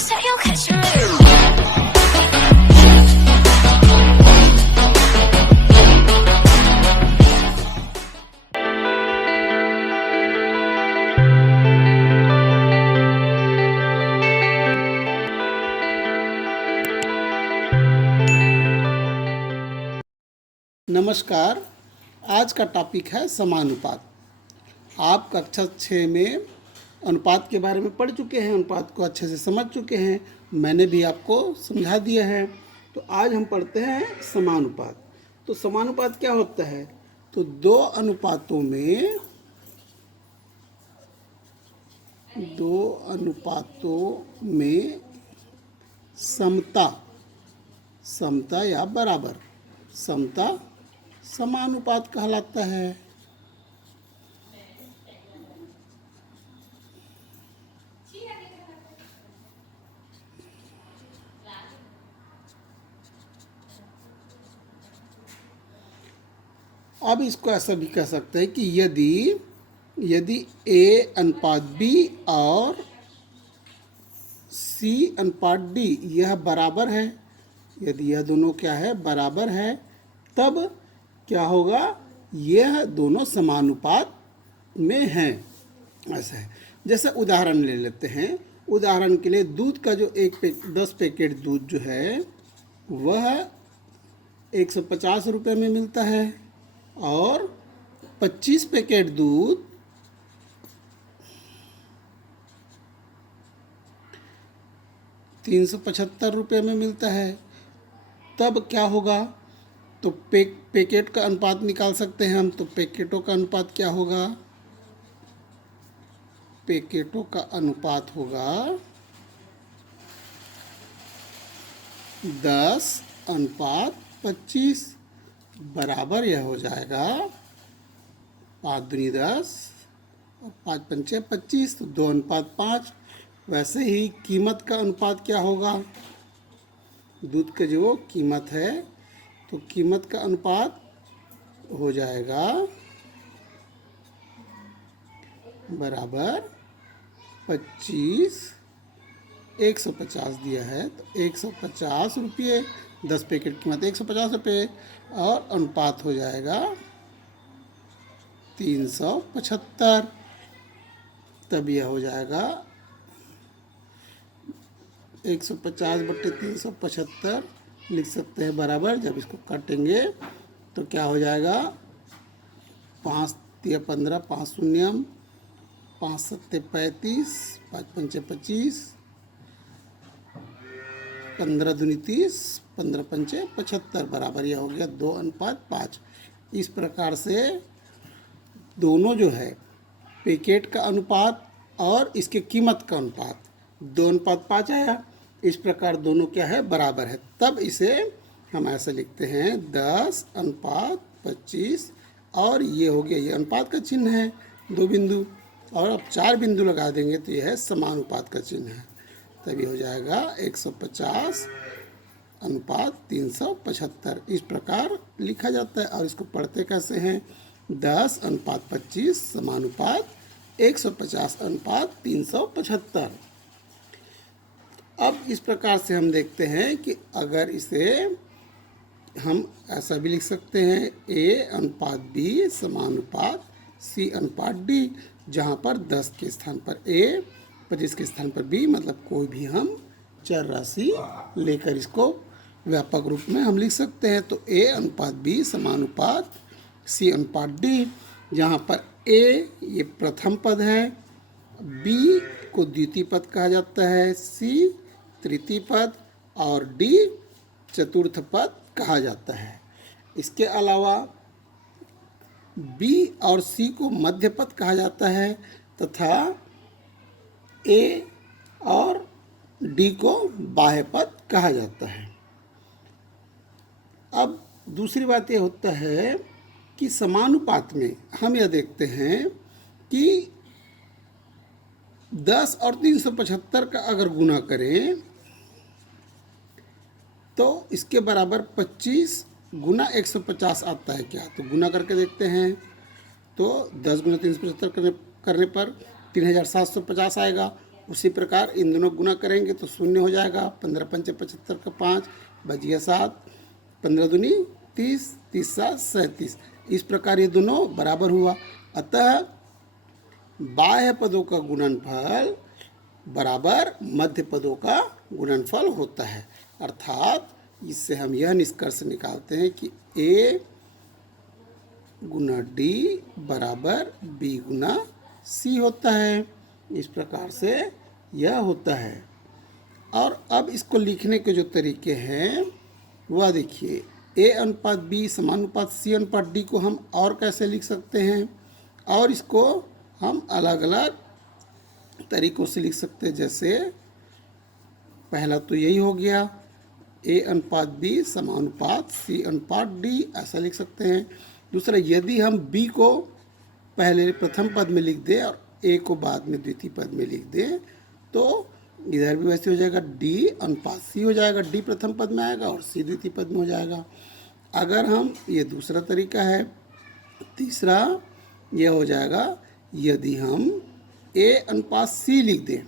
say you'll catch me. नमस्कार। आज का टॉपिक है समानुपात। आप कक्षा 6 में अनुपात के बारे में पढ़ चुके हैं, अनुपात को अच्छे से समझ चुके हैं, मैंने भी आपको समझा दिया है। तो आज हम पढ़ते हैं समानुपात। तो समानुपात क्या होता है? तो दो अनुपातों में समता या बराबर, समता समानुपात कहलाता है। अब इसको ऐसा भी कह सकते हैं कि यदि A अनुपात B और C अनुपात D यह बराबर है, यदि यह दोनों क्या है, बराबर है, तब क्या होगा? यह दोनों समानुपात में हैं। ऐसा है। जैसे उदाहरण ले लेते हैं। उदाहरण के लिए दूध का जो 10 पैकेट दूध जो है वह 150 रुपये में मिलता है और 25 पैकेट दूध 375 रुपये में मिलता है। तब क्या होगा? तो पैकेट का अनुपात निकाल सकते हैं हम। तो पैकेटों का अनुपात क्या होगा? पैकेटों का अनुपात होगा 10:25 बराबर यह हो जाएगा 5 दूनी 10 और 5 पंचे 25, तो 2:5। वैसे ही कीमत का अनुपात क्या होगा? दूध का जो कीमत है, तो कीमत का अनुपात हो जाएगा बराबर 25, 150 दिया है तो 150 रुपये, 10 पैकेट कीमत 150 रुपये और अनुपात हो जाएगा 375। तब यह हो जाएगा 150/375 लिख सकते हैं बराबर। जब इसको काटेंगे तो क्या हो जाएगा? 5 तिया 15, 5 शून्यम, 5 सत्ते 35, 5 पंचे 25, 15 दूनी 30, 15 पंचे 75 बराबर यह हो गया 2:5। इस प्रकार से दोनों जो है पैकेट का अनुपात और इसके कीमत का अनुपात 2:5 आया। इस प्रकार दोनों क्या है? बराबर है। तब इसे हम ऐसे लिखते हैं 10:25 और ये हो गया, ये अनुपात का चिन्ह है 2 बिंदु, और अब 4 बिंदु लगा देंगे तो यह है समानुपात का चिन्ह है। तब ये हो जाएगा 150:375। इस प्रकार लिखा जाता है। और इसको पढ़ते कैसे हैं? 10:25 समानुपात 150:375। अब इस प्रकार से हम देखते हैं कि अगर इसे हम ऐसा भी लिख सकते हैं A/B समानुपात C/D, जहाँ पर 10 के स्थान पर A, 25 के स्थान पर B, मतलब कोई भी हम चर राशि लेकर इसको व्यापक रूप में हम लिख सकते हैं। तो A/B समानुपात C/D, जहाँ पर A ये प्रथम पद है, B को द्वितीय पद कहा जाता है, C तृतीय पद और D चतुर्थ पद कहा जाता है। इसके अलावा B और C को मध्य पद कहा जाता है तथा A और D को बाह्य पद कहा जाता है। अब दूसरी बात यह होता है कि समानुपात में हम यह देखते हैं कि 10 और 375 का अगर गुना करें तो इसके बराबर 25 गुना 150 आता है क्या? तो गुना करके देखते हैं। तो 10 गुना 375 करने पर 3750 आएगा। उसी प्रकार इन दोनों गुना करेंगे तो शून्य हो जाएगा। 15 पंचे 75 का 5 बच गया 7, 15 दूनी 30, 30 7 37। इस प्रकार ये दोनों बराबर हुआ। अतः बाह्य पदों का गुणनफल बराबर मध्य पदों का गुणनफल होता है। अर्थात इससे हम यह निष्कर्ष निकालते हैं कि A गुना D बराबर B गुना C होता है। इस प्रकार से यह होता है। और अब इसको लिखने के जो तरीके हैं वह देखिए, A अनुपात B समानुपात C अनुपात D को हम और कैसे लिख सकते हैं, और इसको हम अलग अलग तरीकों से लिख सकते हैं। जैसे पहला तो यही हो गया, A अनुपात B समानुपात C अनुपात D, ऐसा लिख सकते हैं। दूसरा, यदि हम B को पहले प्रथम पद में लिख दें और A को बाद में द्वितीय पद में लिख दें तो इधर भी वैसे हो जाएगा, D अनुपात C हो जाएगा, D प्रथम पद में आएगा और C द्वितीय पद में हो जाएगा। अगर हम, ये दूसरा तरीका है। तीसरा यह हो जाएगा, यदि हम A अनुपात C लिख दें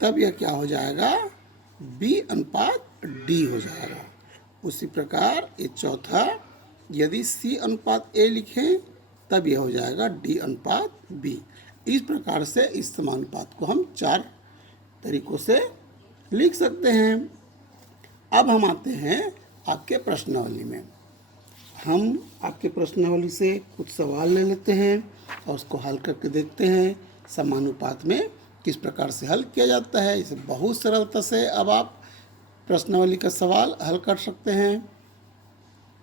तब यह क्या हो जाएगा, B अनुपात D हो जाएगा। उसी प्रकार ये चौथा, यदि C अनुपात A लिखें तब यह हो जाएगा D अनुपात B। इस प्रकार से इस समानुपात को हम 4 तरीकों से लिख सकते हैं। अब हम आते हैं आपके प्रश्नावली में। हम आपके प्रश्नावली से कुछ सवाल ले लेते हैं और उसको हल करके देखते हैं समानुपात में किस प्रकार से हल किया जाता है। इसे बहुत सरलता से अब आप प्रश्नावली का सवाल हल कर सकते हैं।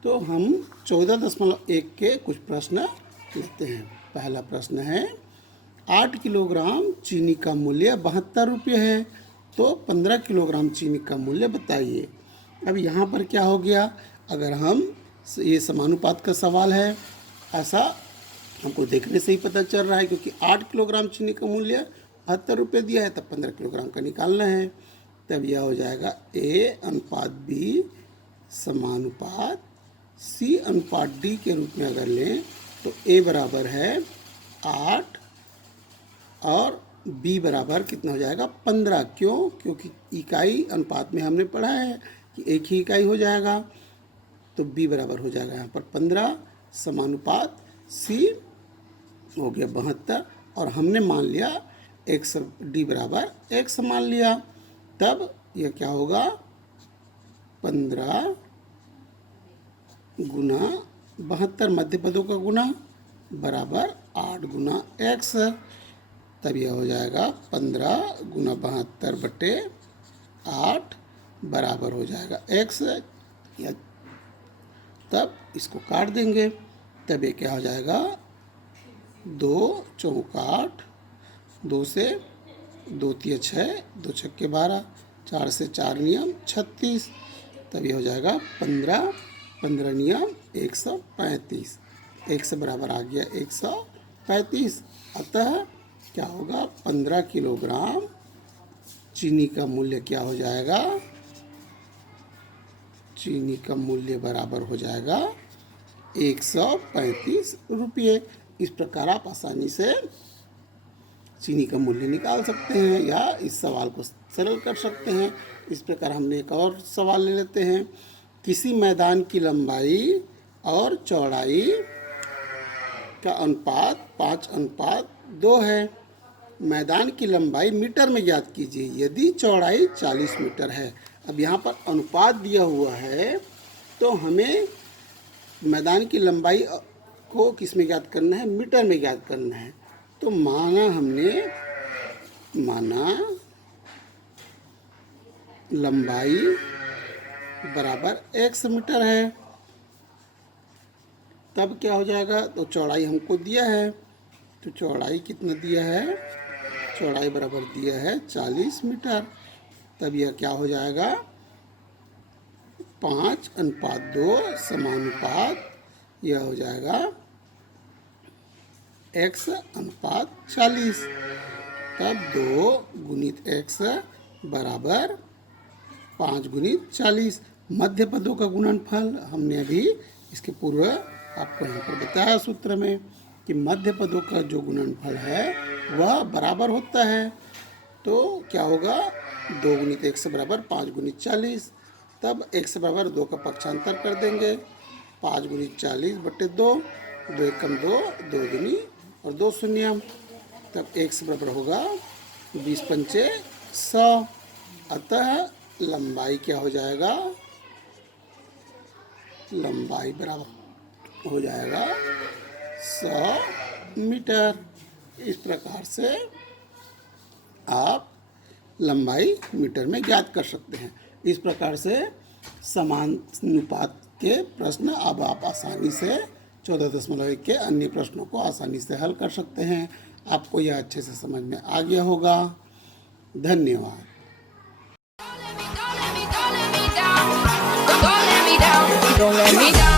तो हम 14.1 के कुछ प्रश्न लेते हैं। पहला प्रश्न है, 8 किलोग्राम चीनी का मूल्य 72 रुपये है, तो 15 किलोग्राम चीनी का मूल्य बताइए। अब यहाँ पर क्या हो गया, अगर हम, ये समानुपात का सवाल है, ऐसा हमको देखने से ही पता चल रहा है, क्योंकि 8 किलोग्राम चीनी का मूल्य 72 रुपये दिया है, तब 15 किलोग्राम का निकालना है। तब यह हो जाएगा A अनुपात B समानुपात C अनुपात D के रूप में अगर लें तो A बराबर है 8 और B बराबर कितना हो जाएगा, 15। क्यों? क्योंकि इकाई अनुपात में हमने पढ़ा है कि एक ही इकाई हो जाएगा, तो B बराबर हो जाएगा यहाँ पर 15 समानुपात C हो गया 72, और हमने मान लिया x D बराबर x मान लिया। तब यह क्या होगा, 15 गुना 72 मध्य पदों का गुना बराबर 8 गुना x। तब यह हो जाएगा 15 गुना 72 बटे 8 बराबर हो जाएगा x। या तब इसको काट देंगे, तब ये क्या हो जाएगा, 2 चौका 8, 2 से 2 तिया 6, 2 छक्के 12, 4 से 4 नियम 36। तब ये हो जाएगा 15, 15 नियम 135, x बराबर आ गया 135। अतः क्या होगा, 15 किलोग्राम चीनी का मूल्य क्या हो जाएगा, चीनी का मूल्य बराबर हो जाएगा 135 रुपये। इस प्रकार आप आसानी से चीनी का मूल्य निकाल सकते हैं या इस सवाल को सरल कर सकते हैं। इस प्रकार हमने एक और सवाल ले लेते हैं। किसी मैदान की लंबाई और चौड़ाई का अनुपात 5:2 है। मैदान की लंबाई मीटर में ज्ञात कीजिए यदि चौड़ाई 40 मीटर है। अब यहाँ पर अनुपात दिया हुआ है, तो हमें मैदान की लंबाई को किस में ज्ञात करना है, मीटर में ज्ञात करना है। तो माना लंबाई बराबर x मीटर है, तब क्या हो जाएगा, तो चौड़ाई हमको दिया है, तो चौड़ाई कितना दिया है, चौड़ाई बराबर दिया है 40 मीटर। तब यह क्या हो जाएगा, 5:2 समानुपात यह हो जाएगा x अनुपात 40। तब 2 गुणित x बराबर 5 गुणित 40। मध्य पदों का गुणनफल हमने अभी इसके पूर्व आपको यहाँ पर बताया सूत्र में कि मध्य पदों का जो गुणनफल है वह बराबर होता है। तो तो क्या होगा, 2 गुणित 1 से बराबर 5 गुणित 40। तब 1 से बराबर 2 का पक्षांतर कर देंगे, 5 गुणित 40 बटे 2, 2 एकम 2, 2 दूनी और 2 शून्यम। तब 1 से बराबर होगा 20 पंचे 100। अतः लंबाई क्या हो जाएगा, लंबाई बराबर हो जाएगा 100 मीटर। इस प्रकार से आप लंबाई मीटर में ज्ञात कर सकते हैं। इस प्रकार से समानुपात के प्रश्न अब आप आसानी से 14.1 के अन्य प्रश्नों को आसानी से हल कर सकते हैं। आपको यह अच्छे से समझ में आ गया होगा। धन्यवाद। Don't let me down.